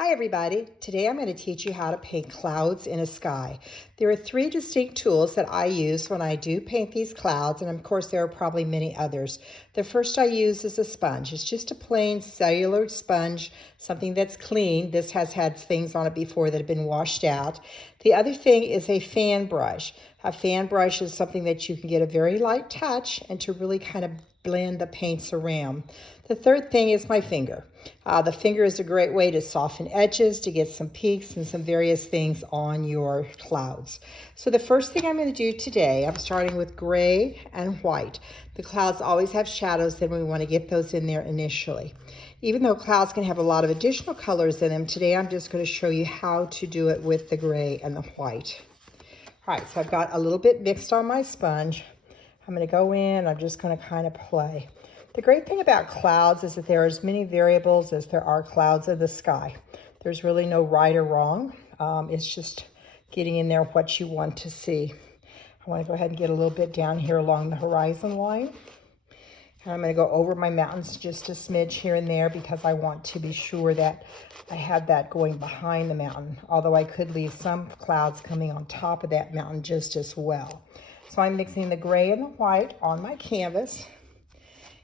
Hi everybody, today I'm going to teach you how to paint clouds in a sky. There are three distinct tools that I use when I do paint these clouds, and of course there are probably many others. The first I use is a sponge. It's just a plain cellular sponge, something that's clean. This has had things on it before that have been washed out. The other thing is a fan brush. A fan brush is something that you can get a very light touch and to really kind of blend the paints around. The third thing is my finger. The finger is a great way to soften edges, to get some peaks and some various things on your clouds. So the first thing I'm going to do today, I'm starting with gray and white. The clouds always have shadows, then we want to get those in there initially. Even though clouds can have a lot of additional colors in them, today I'm just going to show you how to do it with the gray and the white. All right, so I've got a little bit mixed on my sponge. I'm going to go in, I'm just going to kind of play. The great thing about clouds is that there are as many variables as there are clouds in the sky. There's really no right or wrong. It's just getting in there what you want to see. I want to go ahead and get a little bit down here along the horizon line. And I'm going to go over my mountains just a smidge here and there because I want to be sure that I have that going behind the mountain, although I could leave some clouds coming on top of that mountain just as well. So I'm mixing the gray and the white on my canvas,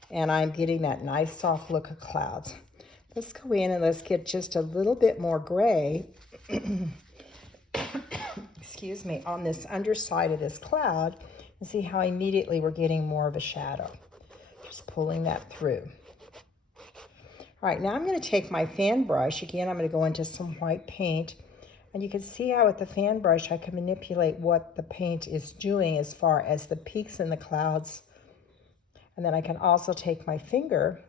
and I'm getting that nice soft look of clouds. Let's go in and let's get just a little bit more gray, excuse me, on this underside of this cloud, and see how immediately we're getting more of a shadow. Just pulling that through. All right, now I'm going to take my fan brush. Again, I'm going to go into some white paint. And you can see how with the fan brush, I can manipulate what the paint is doing as far as the peaks in the clouds. And then I can also take my finger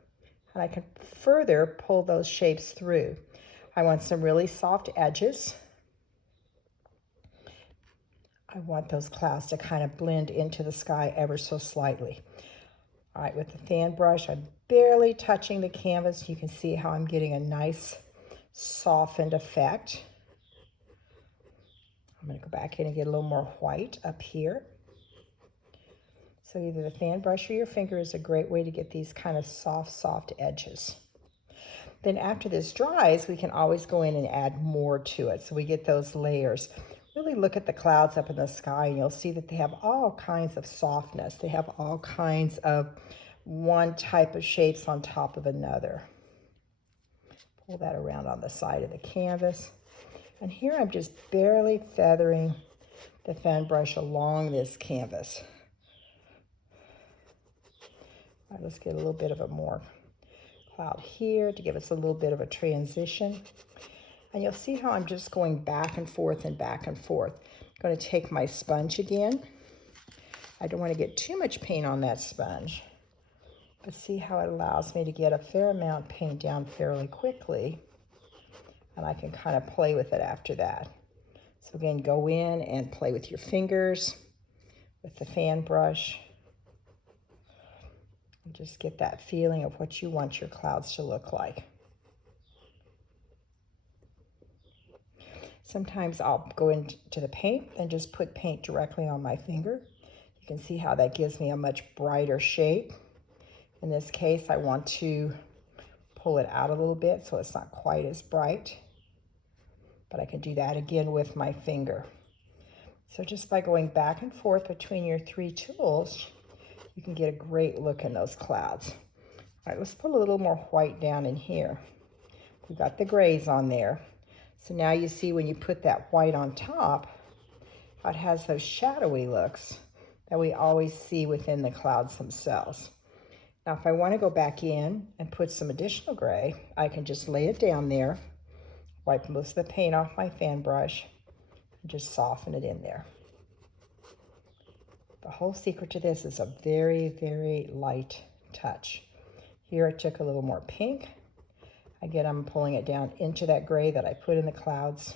and I can further pull those shapes through. I want some really soft edges. I want those clouds to kind of blend into the sky ever so slightly. All right, with the fan brush, I'm barely touching the canvas. You can see how I'm getting a nice softened effect. I'm going to go back in and get a little more white up here. So either the fan brush or your finger is a great way to get these kind of soft edges. Then after this dries, we can always go in and add more to it so we get those layers. Really look at the clouds up in the sky and you'll see that they have all kinds of softness. They have all kinds of one type of shapes on top of another. Pull that around on the side of the canvas. And here I'm just barely feathering the fan brush along this canvas. All right, let's get a little bit of a more cloud here to give us a little bit of a transition. And you'll see how I'm just going back and forth and back and forth. I'm going to take my sponge again. I don't want to get too much paint on that sponge, but see how it allows me to get a fair amount of paint down fairly quickly. And I can kind of play with it after that. So again, go in and play with your fingers, with the fan brush. And just get that feeling of what you want your clouds to look like. Sometimes I'll go into the paint and just put paint directly on my finger. You can see how that gives me a much brighter shape. In this case, I want to pull it out a little bit so it's not quite as bright. But I can do that again with my finger. So just by going back and forth between your three tools, you can get a great look in those clouds. All right, let's put a little more white down in here. We've got the grays on there. So now you see when you put that white on top, how it has those shadowy looks that we always see within the clouds themselves. Now, if I want to go back in and put some additional gray, I can just lay it down there, wipe most of the paint off my fan brush, and just soften it in there. The whole secret to this is a very light touch. Here I took a little more pink. Again, I'm pulling it down into that gray that I put in the clouds.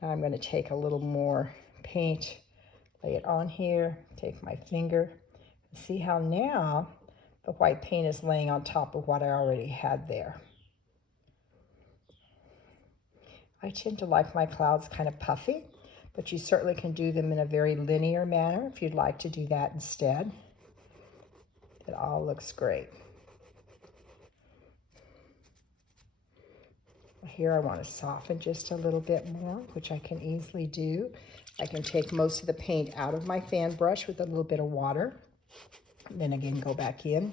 Now I'm going to take a little more paint, lay it on here, take my finger, and see how now the white paint is laying on top of what I already had there. I tend to like my clouds kind of puffy, but you certainly can do them in a very linear manner if you'd like to do that instead. It all looks great. here I want to soften just a little bit more, which I can easily do. I can take most of the paint out of my fan brush with a little bit of water. And then again, go back in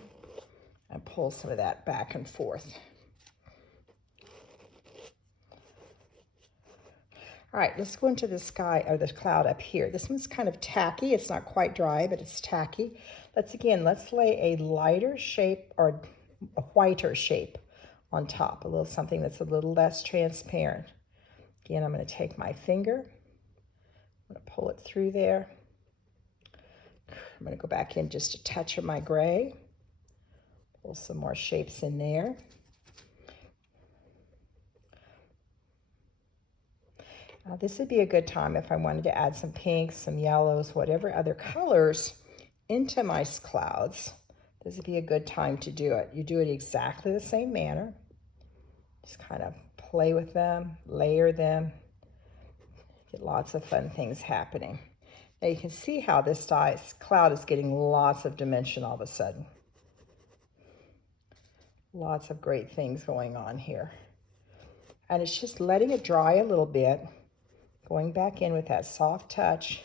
and pull some of that back and forth. All right, let's go into the sky, or the cloud up here. This one's kind of tacky. It's not quite dry, but it's tacky. Let's lay a lighter shape or a whiter shape on top, a little something that's a little less transparent. Again, I'm going to take my finger. I'm going to pull it through there. I'm going to go back in just a touch of my gray. Pull some more shapes in there. Now, this would be a good time if I wanted to add some pinks, some yellows, whatever other colors into my clouds. This would be a good time to do it. You do it exactly the same manner. Just kind of play with them, layer them, get lots of fun things happening. Now you can see how this cloud is getting lots of dimension all of a sudden. Lots of great things going on here. And it's just letting it dry a little bit, going back in with that soft touch,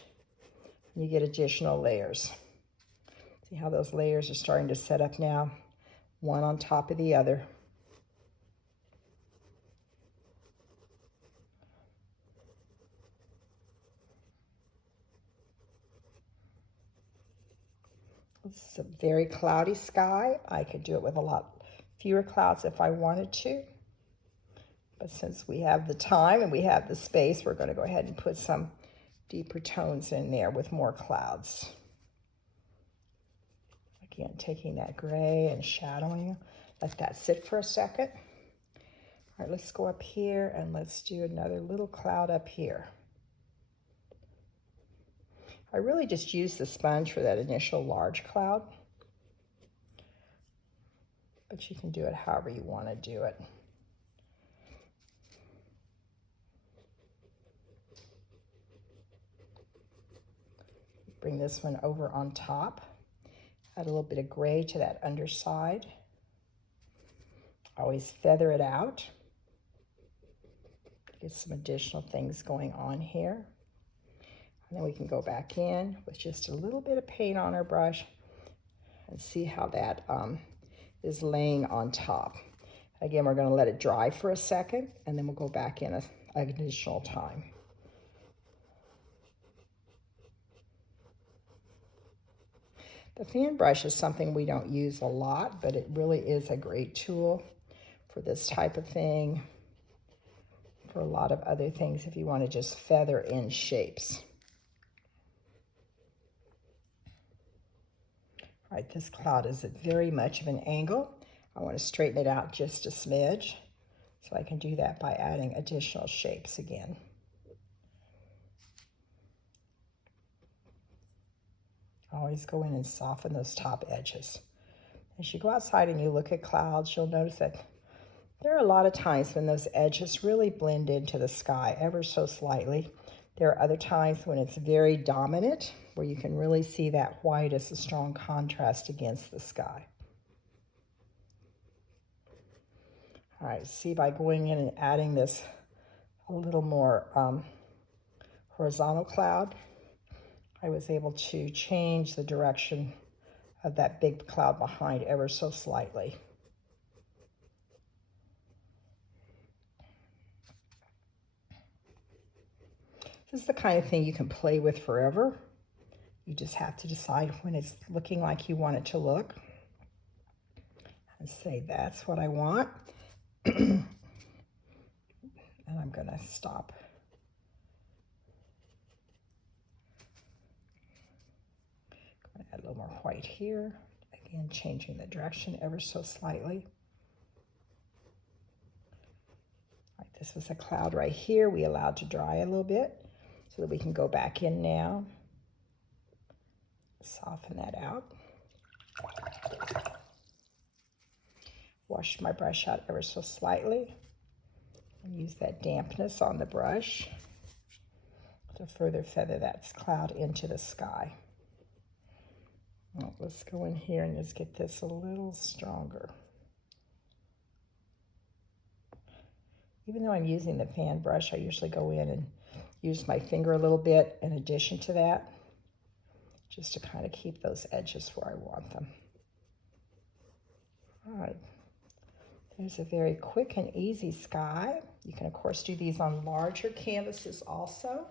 and you get additional layers. See how those layers are starting to set up now, one on top of the other. This is a very cloudy sky. I could do it with a lot fewer clouds if I wanted to. But since we have the time and we have the space, we're going to go ahead and put some deeper tones in there with more clouds. Again, taking that gray and shadowing. Let that sit for a second. All right, let's go up here and let's do another little cloud up here. I really just used the sponge for that initial large cloud, but you can do it however you want to do it. Bring this one over on top. Add a little bit of gray to that underside. Always feather it out. Get some additional things going on here. And then we can go back in with just a little bit of paint on our brush and see how that is laying on top. Again, we're going to let it dry for a second, and then we'll go back in an additional time. The fan brush is something we don't use a lot, but it really is a great tool for this type of thing, for a lot of other things if you want to just feather in shapes. All right, this cloud is at very much of an angle. I want to straighten it out just a smidge, so I can do that by adding additional shapes again. Always go in and soften those top edges. As you go outside and you look at clouds, you'll notice that there are a lot of times when those edges really blend into the sky ever so slightly. There are other times when it's very dominant, where you can really see that white as a strong contrast against the sky. All right, see, by going in and adding this a little more horizontal cloud, I was able to change the direction of that big cloud behind ever so slightly. This is the kind of thing you can play with forever. You just have to decide when it's looking like you want it to look and say, that's what I want. And I'm going to stop. I'm going to add a little more white here. Again, changing the direction ever so slightly. All right, this was a cloud right here. We allowed to dry a little bit so that we can go back in now. Soften that out. Wash my brush out ever so slightly. And use that dampness on the brush to further feather that cloud into the sky. Well, let's go in here and just get this a little stronger. Even though I'm using the fan brush, I usually go in and use my finger a little bit in addition to that, just to kind of keep those edges where I want them. All right, there's a very quick and easy sky. You can, of course, do these on larger canvases also.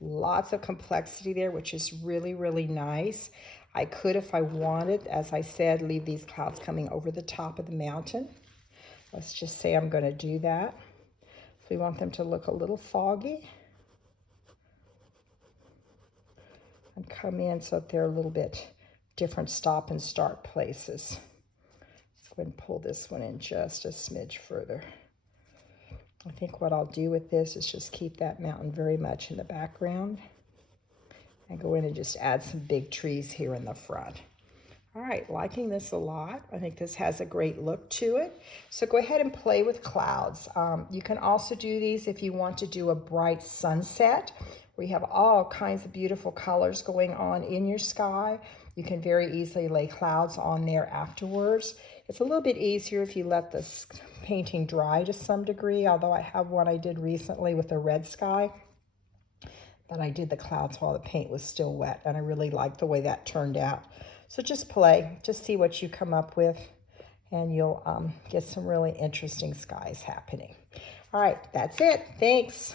Lots of complexity there, which is really, really nice. I could, if I wanted, as I said, leave these clouds coming over the top of the mountain. Let's just say I'm going to do that. If we want them to look a little foggy, and come in so that they're a little bit different stop and start places. Let's go ahead and pull this one in just a smidge further. I think what I'll do with this is just keep that mountain very much in the background and go in and just add some big trees here in the front. All right, liking this a lot. I think this has a great look to it. So go ahead and play with clouds. You can also do these if you want to do a bright sunset, where you have all kinds of beautiful colors going on in your sky. You can very easily lay clouds on there afterwards. It's a little bit easier if you let this painting dry to some degree, although I have one I did recently with a red sky that I did the clouds while the paint was still wet, and I really liked the way that turned out. So just play, just see what you come up with, and you'll get some really interesting skies happening. All right, that's it. Thanks.